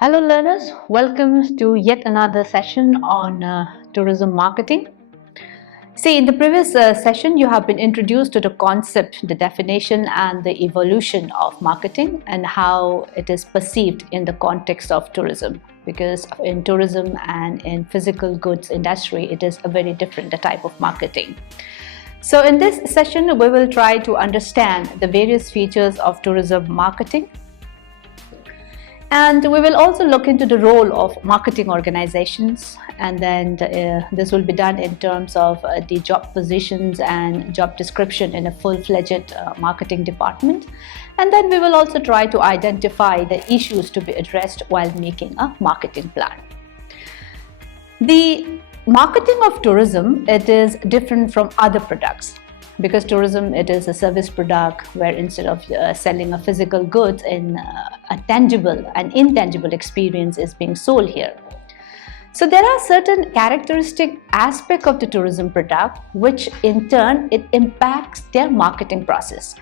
Hello, learners. Welcome to yet another session on tourism marketing. See, in the previous session, you have been introduced to the concept, the definition, and the evolution of marketing and how it is perceived in the context of tourism. Because in tourism and in physical goods industry, it is a very different type of marketing. So in this session, we will try to understand the various features of tourism marketing. And we will also look into the role of marketing organizations, and then this will be done in terms of the job positions and job description in a full-fledged marketing department. And then we will also try to identify the issues to be addressed while making a marketing plan. The marketing of tourism, it is different from other products. Because tourism, it is a service product where instead of selling a physical goods in a tangible and intangible experience is being sold here. So there are certain characteristic aspects of the tourism product which in turn it impacts their marketing process.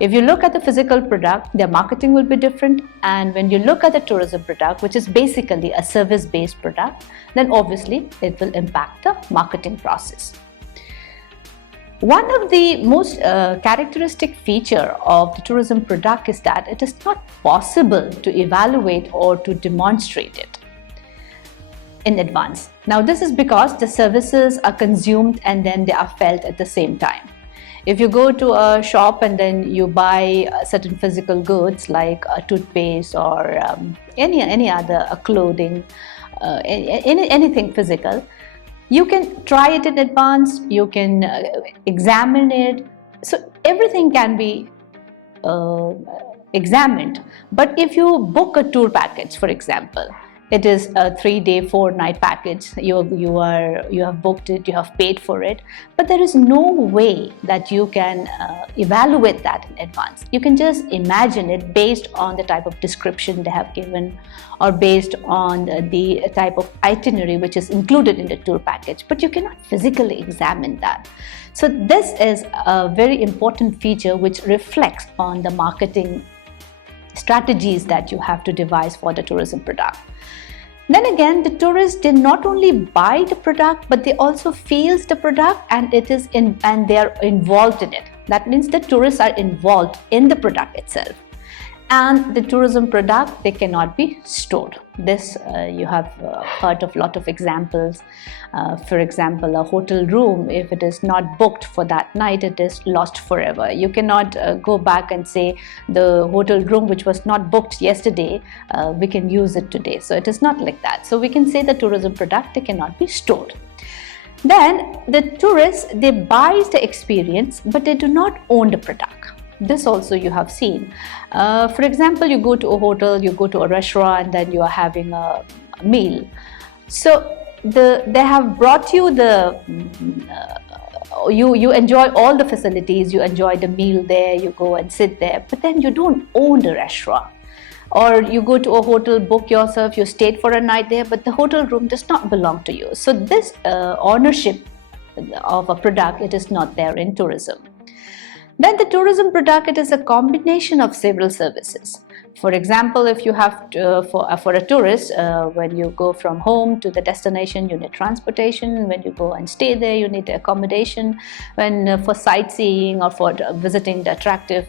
If you look at the physical product, their marketing will be different, and when you look at the tourism product, which is basically a service-based product, then obviously it will impact the marketing process. One of the most characteristic feature of the tourism product is that it is not possible to evaluate or to demonstrate it in advance. Now this is because the services are consumed and then they are felt at the same time. If you go to a shop and then you buy certain physical goods like a toothpaste or any other clothing, anything physical, you can try it in advance, you can examine it, so everything can be examined. But if you book a tour package, for example, it is a 3-day, 4-night package, you have booked it, you have paid for it, but there is no way that you can evaluate that in advance. You can just imagine it based on the type of description they have given or based on the type of itinerary which is included in the tour package, but you cannot physically examine that. So this is a very important feature which reflects on the marketing strategies that you have to devise for the tourism product. Then again, the tourists, they not only buy the product, but they also feels the product and they are involved in it. That means the tourists are involved in the product itself. And the tourism product, they cannot be stored. This you have heard of a lot of examples. For example, a hotel room, if it is not booked for that night, it is lost forever. You cannot go back and say the hotel room which was not booked yesterday, we can use it today. So it is not like that. So we can say the tourism product, they cannot be stored. Then the tourists, they buy the experience, but they do not own the product. This also you have seen. For example, you go to a hotel, you go to a restaurant, and then you are having a meal. So they have brought you the, you enjoy all the facilities, you enjoy the meal there, you go and sit there, but then you don't own the restaurant. Or you go to a hotel, book yourself, you stayed for a night there, but the hotel room does not belong to you. So this ownership of a product, it is not there in tourism. Then the tourism product, it is a combination of several services. For example, if you have to, for a tourist, when you go from home to the destination, you need transportation. When you go and stay there, you need accommodation. When for sightseeing or for visiting the attractive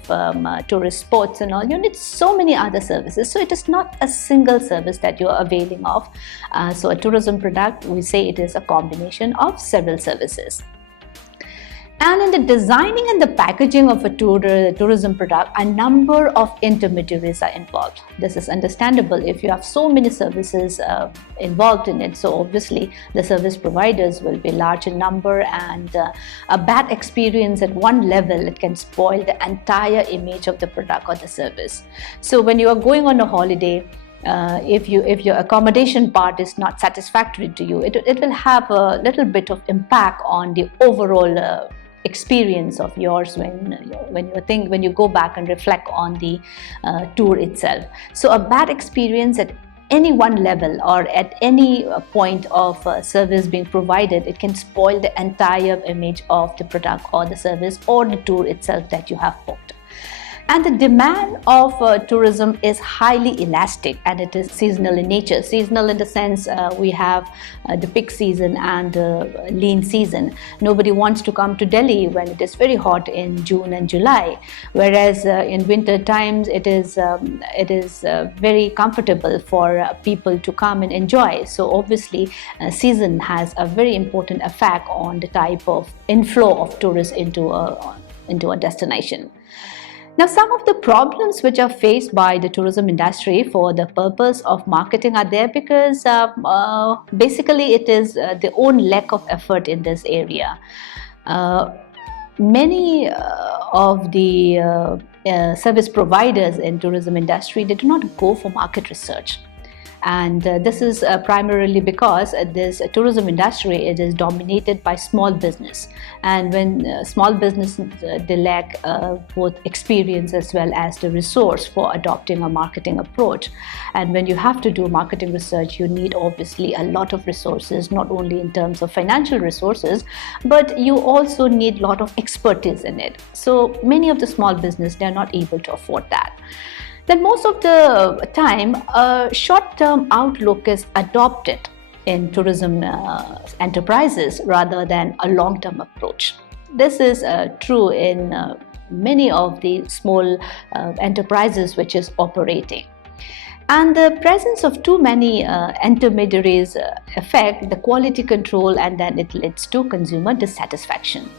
tourist spots and all, you need so many other services. So it is not a single service that you are availing of. So a tourism product, we say it is a combination of several services. And in the designing and the packaging of a tourism product, a number of intermediaries are involved. This is understandable if you have so many services involved in it. So obviously the service providers will be large in number, and a bad experience at one level, it can spoil the entire image of the product or the service. So when you are going on a holiday, if your accommodation part is not satisfactory to you, it will have a little bit of impact on the overall experience of yours when you go back and reflect on the tour itself. So a bad experience at any one level or at any point of service being provided, it can spoil the entire image of the product or the service or the tour itself that you have booked. And the demand of tourism is highly elastic, and it is seasonal in nature. Seasonal in the sense we have the peak season and lean season. Nobody wants to come to Delhi when it is very hot in June and July, whereas in winter times it is very comfortable for people to come and enjoy. So obviously season has a very important effect on the type of inflow of tourists into a destination. Now, some of the problems which are faced by the tourism industry for the purpose of marketing are there because basically it is their own lack of effort in this area. Many of the service providers in tourism industry, they do not go for market research. And this is primarily because this tourism industry, it is dominated by small business, and when small business they lack both experience as well as the resource for adopting a marketing approach. And when you have to do marketing research, you need obviously a lot of resources, not only in terms of financial resources, but you also need a lot of expertise in it. So many of the small business, they are not able to afford that. Then most of the time, a short-term outlook is adopted in tourism enterprises rather than a long-term approach. This is true in many of the small enterprises which is operating. And the presence of too many intermediaries affect the quality control, and then it leads to consumer dissatisfaction.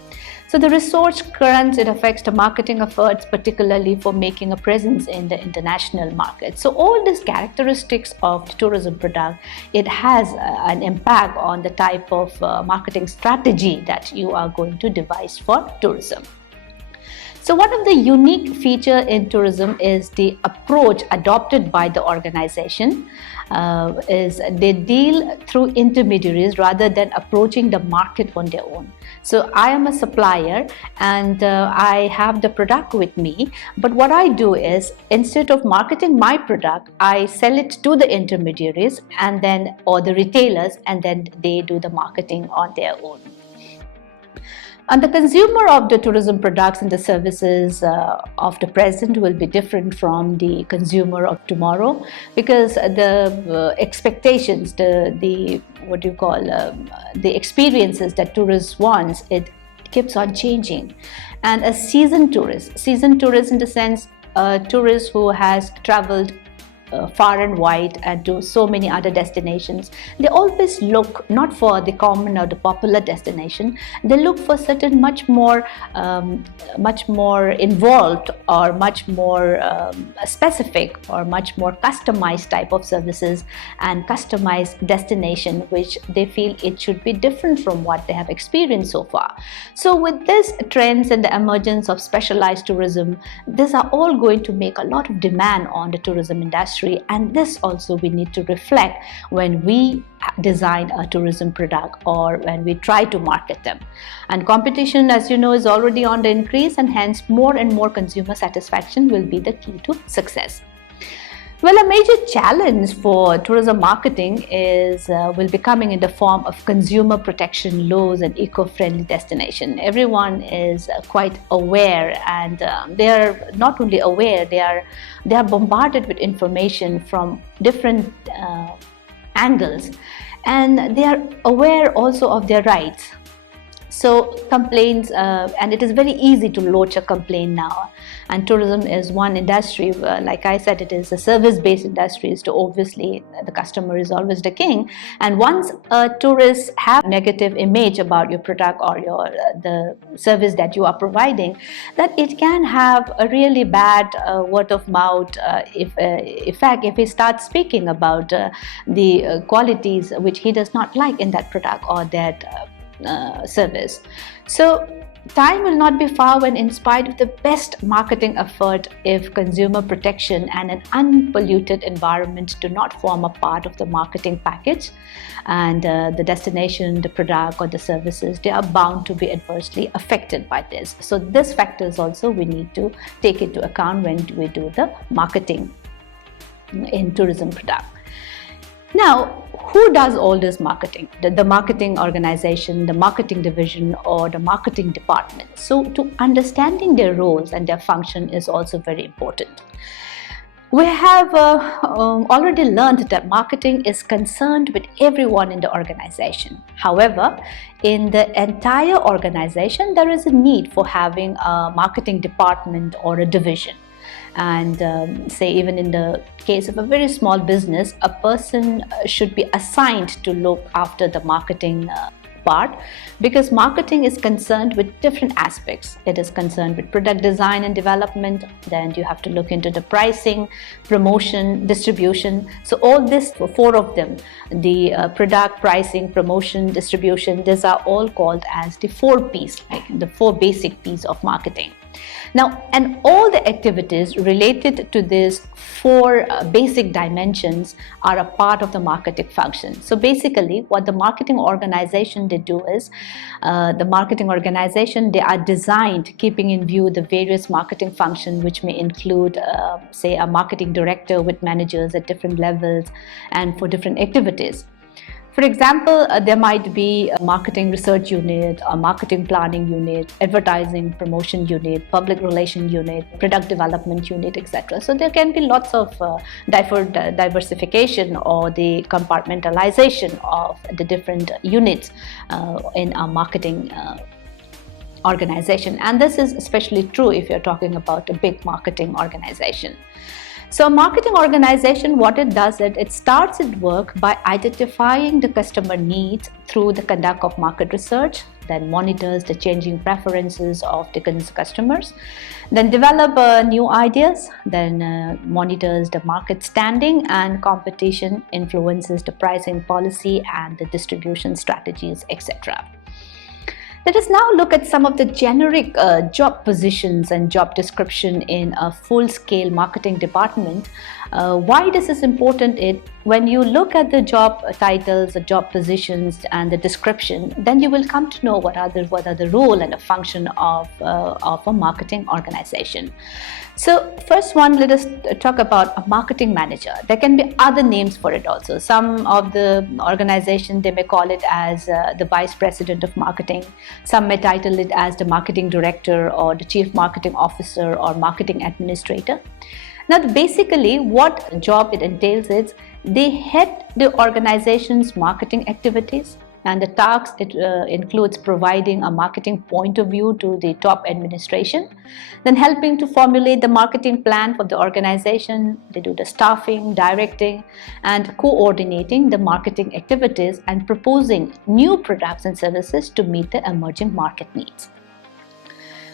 So the resource crunch, it affects the marketing efforts, particularly for making a presence in the international market. So all these characteristics of the tourism product, it has an impact on the type of marketing strategy that you are going to devise for tourism. So one of the unique feature in tourism is the approach adopted by the organization. Is they deal through intermediaries rather than approaching the market on their own. So I am a supplier and I have the product with me, but what I do is, instead of marketing my product, I sell it to the intermediaries and then or the retailers, and then they do the marketing on their own. And the consumer of the tourism products and the services of the present will be different from the consumer of tomorrow, because the expectations, the experiences that tourists want, it keeps on changing. And a seasoned tourist in the sense a tourist who has traveled far and wide and to so many other destinations, they always look not for the common or the popular destination. They look for certain much more involved or much more specific or much more customized type of services and customized destination, which they feel it should be different from what they have experienced so far. So with this trends and the emergence of specialized tourism, these are all going to make a lot of demand on the tourism industry. And this also we need to reflect when we design a tourism product or when we try to market them. And competition, as you know, is already on the increase, and hence more and more consumer satisfaction will be the key to success. Well, a major challenge for tourism marketing will be coming in the form of consumer protection laws and eco-friendly destination. Everyone is quite aware, and they are not only aware, they are bombarded with information from different angles, and they are aware also of their rights. So complaints, and it is very easy to lodge a complaint now. And tourism is one industry, like I said, it is a service-based industry, so obviously the customer is always the king. And once tourists have negative image about your product or the service that you are providing, that it can have a really bad word of mouth effect if he starts speaking about the qualities which he does not like in that product or that service. So time will not be far when, in spite of the best marketing effort, if consumer protection and an unpolluted environment do not form a part of the marketing package, and the destination, the product or the services, they are bound to be adversely affected by this. So these factors also we need to take into account when we do the marketing in tourism product. Now, who does all this marketing? The marketing organization, the marketing division, or the marketing department. So, to understanding their roles and their function is also very important. We have already learned that marketing is concerned with everyone in the organization. However, in the entire organization, there is a need for having a marketing department or a division. And say even in the case of a very small business, a person should be assigned to look after the marketing part, because marketing is concerned with different aspects. It is concerned with product design and development, then you have to look into the pricing, promotion, distribution. So all this, four of them, the product, pricing, promotion, distribution, these are all called as the 4Ps, like the 4 basic Ps of marketing. Now, and all the activities related to these 4 basic dimensions are a part of the marketing function. So basically, what the marketing organization they do is, the marketing organization, they are designed keeping in view the various marketing functions, which may include, say, a marketing director with managers at different levels and for different activities. For example, there might be a marketing research unit, a marketing planning unit, advertising promotion unit, public relation unit, product development unit, etc. So there can be lots of diversification or the compartmentalization of the different units in a marketing organization. And this is especially true if you're talking about a big marketing organization. So a marketing organization, what it does, it starts its work by identifying the customer needs through the conduct of market research, then monitors the changing preferences of the customers, then develop new ideas, then monitors the market standing and competition, influences the pricing policy and the distribution strategies, etc. Let us now look at some of the generic job positions and job description in a full-scale marketing department. Why this is important is when you look at the job titles, the job positions, and the description, then you will come to know what are the role and the function of a marketing organization. So first one, let us talk about a marketing manager. There can be other names for it also. Some of the organization, they may call it as the vice president of marketing. Some may title it as the marketing director or the chief marketing officer or marketing administrator. Now, basically what job it entails is they head the organization's marketing activities, and the task it includes providing a marketing point of view to the top administration, then helping to formulate the marketing plan for the organization. They do the staffing, directing, and coordinating the marketing activities and proposing new products and services to meet the emerging market needs.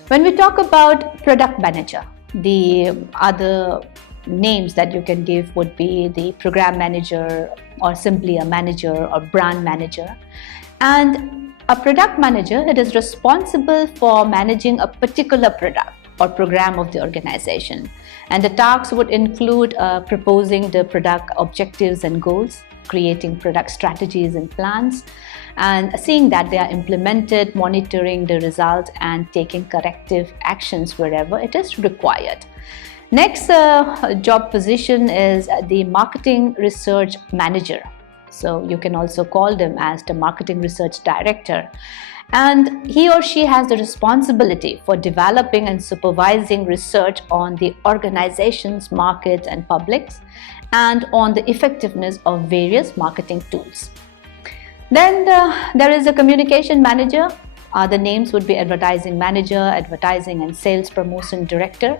When we talk about product manager, the other names that you can give would be the program manager or simply a manager or brand manager. And a product manager, it is responsible for managing a particular product or program of the organization. And the tasks would include proposing the product objectives and goals, creating product strategies and plans, and seeing that they are implemented, monitoring the results, and taking corrective actions wherever it is required. Next job position is the marketing research manager. So you can also call them as the marketing research director. And he or she has the responsibility for developing and supervising research on the organization's markets and publics and on the effectiveness of various marketing tools. Then there is a communication manager. Other names would be advertising manager, advertising and sales promotion director.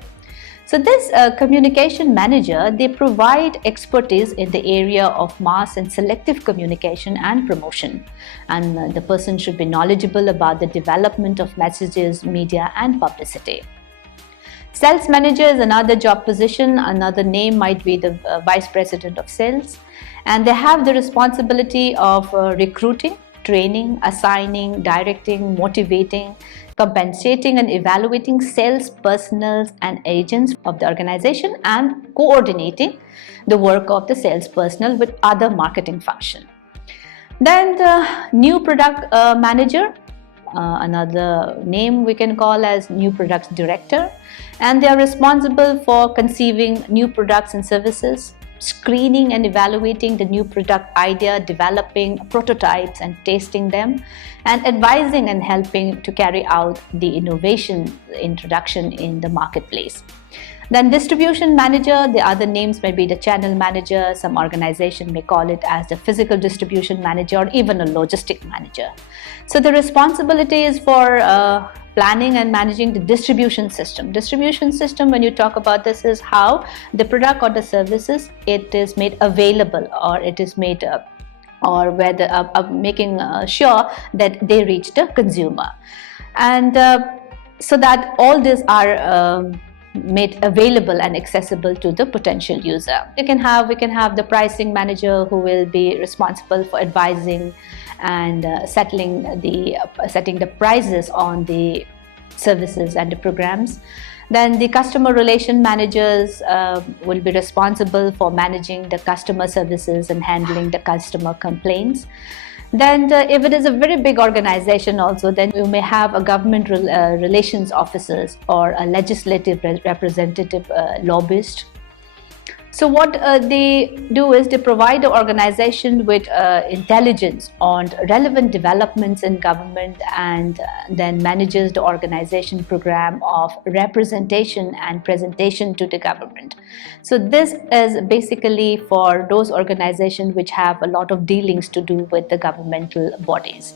So this communication manager, they provide expertise in the area of mass and selective communication and promotion. And the person should be knowledgeable about the development of messages, media, and publicity. Sales manager is another job position. Another name might be the vice president of sales. And they have the responsibility of recruiting, training, assigning, directing, motivating, compensating and evaluating sales personnel and agents of the organization, and coordinating the work of the sales personnel with other marketing function. Then the new product manager, another name we can call as new products director, and they are responsible for conceiving new products and services, screening and evaluating the new product idea, developing prototypes and testing them, and advising and helping to carry out the innovation introduction in the marketplace. Then distribution manager, the other names may be the channel manager, some organization may call it as the physical distribution manager, or even a logistic manager. So the responsibility is for planning and managing the distribution system. Distribution system, when you talk about this, is how the product or the services, it is made available, or it is made or whether making sure that they reach the consumer. And so that all these are made available and accessible to the potential user. We can have the pricing manager, who will be responsible for advising and setting the prices on the services and the programs. Then the customer relation managers will be responsible for managing the customer services and handling the customer complaints. Then if it is a very big organization also, then you may have a government relations officers or a legislative representative lobbyist. So what they do is they provide the organization with intelligence on relevant developments in government, and then manages the organization program of representation and presentation to the government. So this is basically for those organizations which have a lot of dealings to do with the governmental bodies.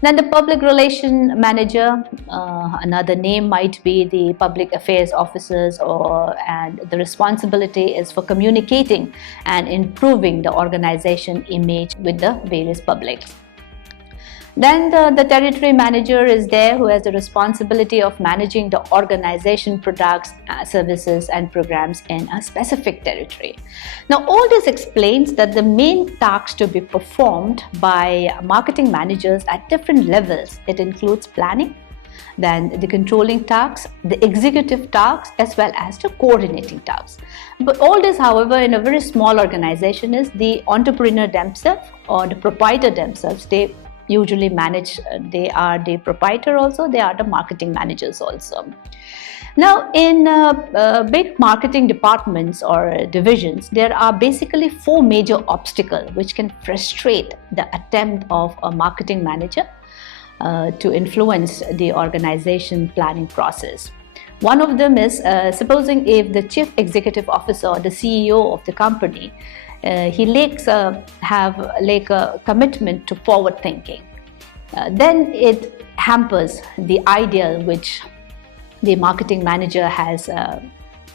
Then the public relation manager, another name might be the public affairs officers, and the responsibility is for communicating and improving the organization image with the various publics. Then the territory manager is there, who has the responsibility of managing the organization products, services and programs in a specific territory. Now all this explains that the main tasks to be performed by marketing managers at different levels, it includes planning, then the controlling tasks, the executive tasks, as well as the coordinating tasks. But all this, however, in a very small organization, is the entrepreneur themselves or the proprietor themselves. They usually manage, they are the proprietor also, they are the marketing managers also. Now in big marketing departments or divisions, there are basically 4 major obstacles which can frustrate the attempt of a marketing manager to influence the organization planning process. One of them is supposing if the chief executive officer or the CEO of the company, he have a commitment to forward thinking, then it hampers the ideal which the marketing manager has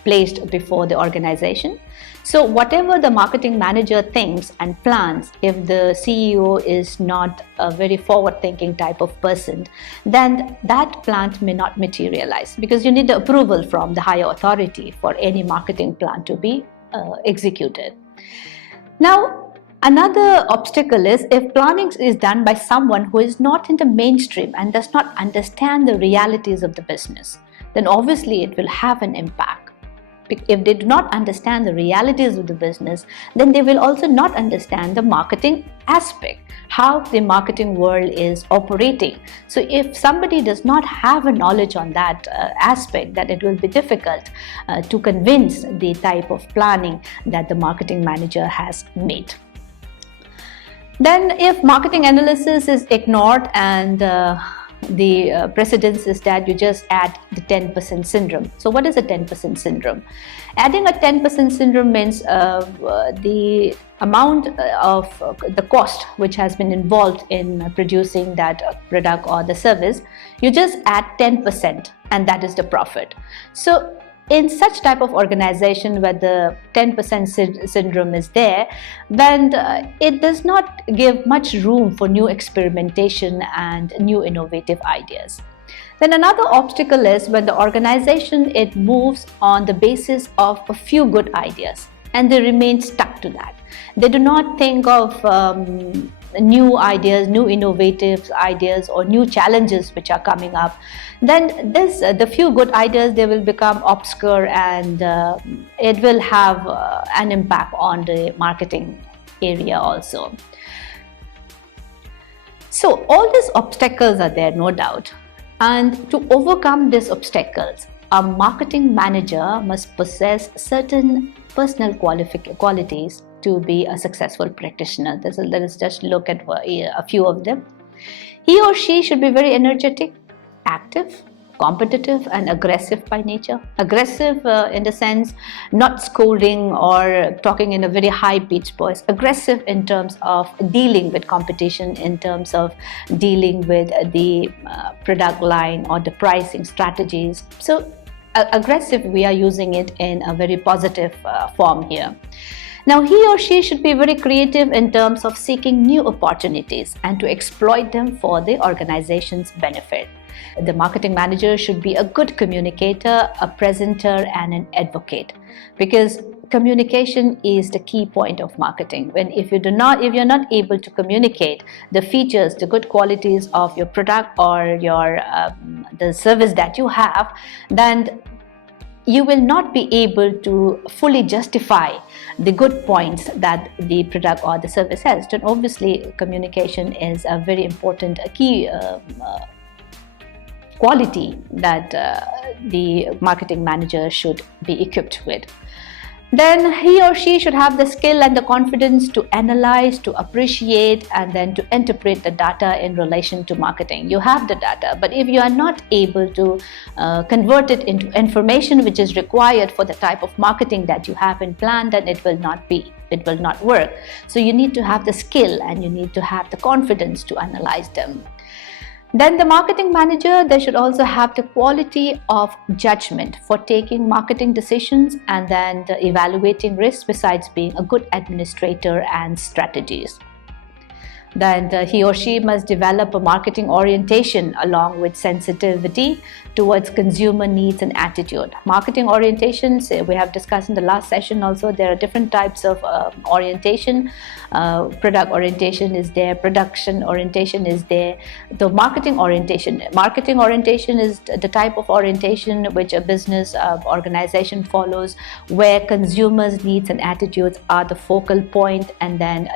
placed before the organization. So whatever the marketing manager thinks and plans, if the CEO is not a very forward-thinking type of person, then that plan may not materialize, because you need the approval from the higher authority for any marketing plan to be executed. Now, another obstacle is if planning is done by someone who is not in the mainstream and does not understand the realities of the business, then obviously it will have an impact. If they do not understand the realities of the business, then they will also not understand the marketing aspect, how the marketing world is operating. So if somebody does not have a knowledge on that aspect, then it will be difficult to convince the type of planning that the marketing manager has made. Then if marketing analysis is ignored, and the precedence is that you just add the 10% syndrome. So what is a 10% syndrome? Adding a 10% syndrome means the amount of the cost which has been involved in producing that product or the service, you just add 10% and that is the profit. So in such type of organization where the 10% syndrome is there, then it does not give much room for new experimentation and new innovative ideas. Then another obstacle is when the organization, it moves on the basis of a few good ideas and they remain stuck to that. They do not think of new ideas, new innovative ideas or new challenges which are coming up. Then the few good ideas, they will become obscure and it will have an impact on the marketing area also. So all these obstacles are there, no doubt. And to overcome these obstacles, a marketing manager must possess certain personal qualities to be a successful practitioner. Let us just look at a few of them. He or she should be very energetic, active, competitive, and aggressive by nature. Aggressive in the sense not scolding or talking in a very high pitched voice. Aggressive in terms of dealing with competition, in terms of dealing with the product line or the pricing strategies. So aggressive, we are using it in a very positive form here. Now, he or she should be very creative in terms of seeking new opportunities and to exploit them for the organization's benefit. The marketing manager should be a good communicator, a presenter, and an advocate, because communication is the key point of marketing. If you're not able to communicate the features, the good qualities of your product or the service that you have, then you will not be able to fully justify the good points that the product or the service has. Then obviously communication is a very important key quality that the marketing manager should be equipped with. Then he or she should have the skill and the confidence to analyze, to appreciate, and then to interpret the data in relation to marketing. You have the data, but if you are not able to convert it into information which is required for the type of marketing that you have in plan, then it will not work. So you need to have the skill and you need to have the confidence to analyze them. Then the marketing manager, they should also have the quality of judgment for taking marketing decisions and then evaluating risks, besides being a good administrator and strategist. Then he or she must develop a marketing orientation along with sensitivity towards consumer needs and attitude. Marketing orientations, we have discussed in the last session also, there are different types of orientation. Product orientation is there, production orientation is there. The marketing orientation is the type of orientation which a business organization follows, where consumers' needs and attitudes are the focal point, and then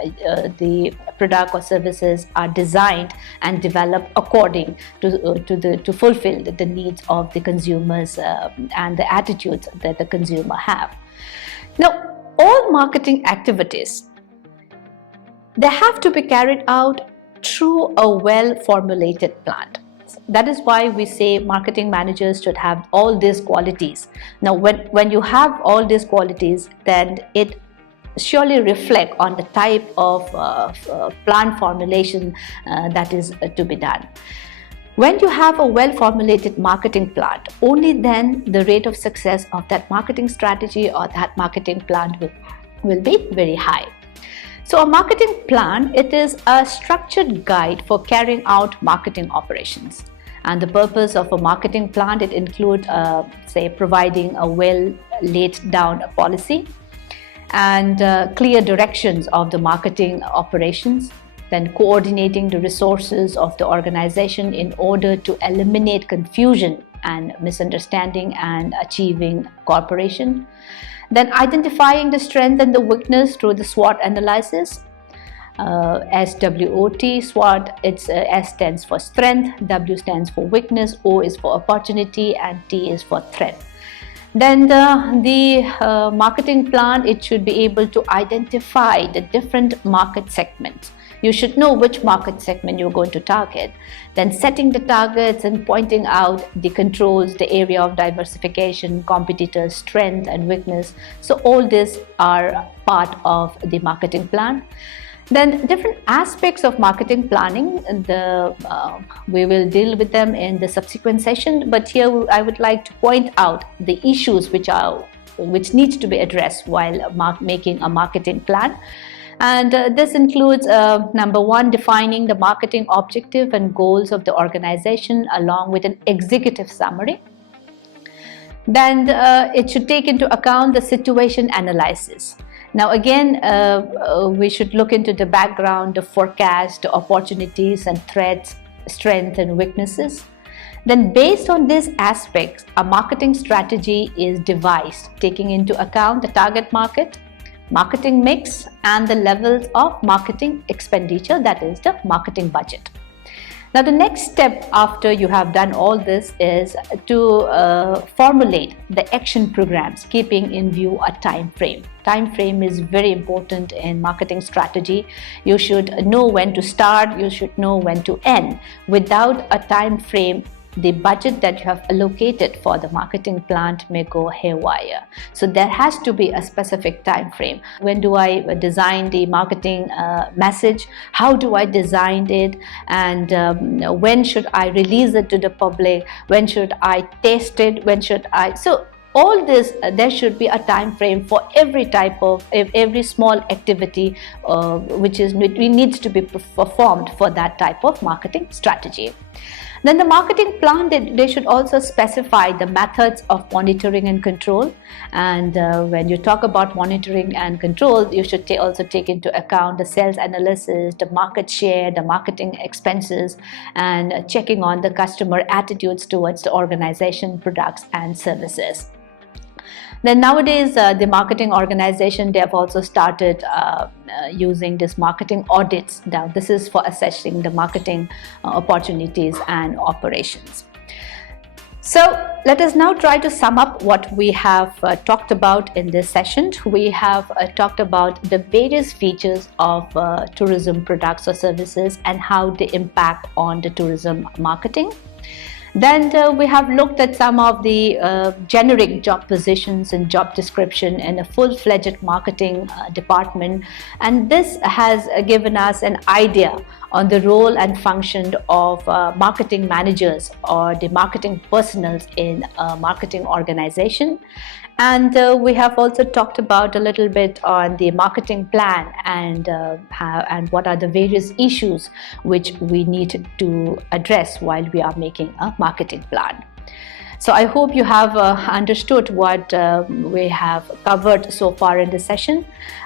the product or services are designed and developed according to fulfill the needs of the consumers and the attitudes that the consumer have. Now, all marketing activities, they have to be carried out through a well-formulated plan. That is why we say marketing managers should have all these qualities. Now, when you have all these qualities, then it surely reflect on the type of plan formulation that is to be done. When you have a well-formulated marketing plan, only then the rate of success of that marketing strategy or that marketing plan will be very high. So a marketing plan, it is a structured guide for carrying out marketing operations. And the purpose of a marketing plan, it includes, providing a well laid down policy and clear directions of the marketing operations, then coordinating the resources of the organization in order to eliminate confusion and misunderstanding and achieving cooperation. Then identifying the strength and the weakness through the SWOT analysis. SWOT, SWOT, S stands for strength, W stands for weakness, O is for opportunity, and T is for threat. Then the marketing plan, it should be able to identify the different market segments. You should know which market segment you're going to target. Then setting the targets and pointing out the controls, the area of diversification, competitors' strength and weakness. So all these are part of the marketing plan. Then different aspects of marketing planning, we will deal with them in the subsequent session, but here I would like to point out the issues which needs to be addressed while making a marketing plan. And this includes, number one, defining the marketing objective and goals of the organization along with an executive summary. Then it should take into account the situation analysis. Now again, we should look into the background, the forecast, the opportunities and threats, strengths and weaknesses. Then based on these aspects, a marketing strategy is devised, taking into account the target market, marketing mix, and the levels of marketing expenditure, that is the marketing budget. Now, the next step after you have done all this is to formulate the action programs, keeping in view a time frame. Time frame is very important in marketing strategy. You should know when to start, you should know when to end. Without a time frame, the budget that you have allocated for the marketing plan may go haywire. So there has to be a specific time frame. When do I design the marketing message? How do I design it? And when should I release it to the public? When should I test it? When should I? So all this, there should be a time frame for every type of, every small activity which needs to be performed for that type of marketing strategy. Then the marketing plan, they should also specify the methods of monitoring and control. And when you talk about monitoring and control, you should also take into account the sales analysis, the market share, the marketing expenses, and checking on the customer attitudes towards the organization, products, and services. Then nowadays, the marketing organization, they have also started using this marketing audits. Now, this is for assessing the marketing opportunities and operations. So let us now try to sum up what we have talked about in this session. We have talked about the various features of tourism products or services and how they impact on the tourism marketing. Then we have looked at some of the generic job positions and job description in a full-fledged marketing department, and this has given us an idea on the role and function of marketing managers or the marketing personnel in a marketing organization. And we have also talked about a little bit on the marketing plan and what are the various issues which we need to address while we are making a marketing plan. So I hope you have understood what we have covered so far in the session.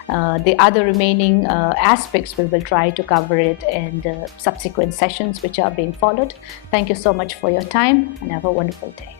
The other remaining aspects, we will try to cover it in the subsequent sessions which are being followed. Thank you so much for your time and have a wonderful day.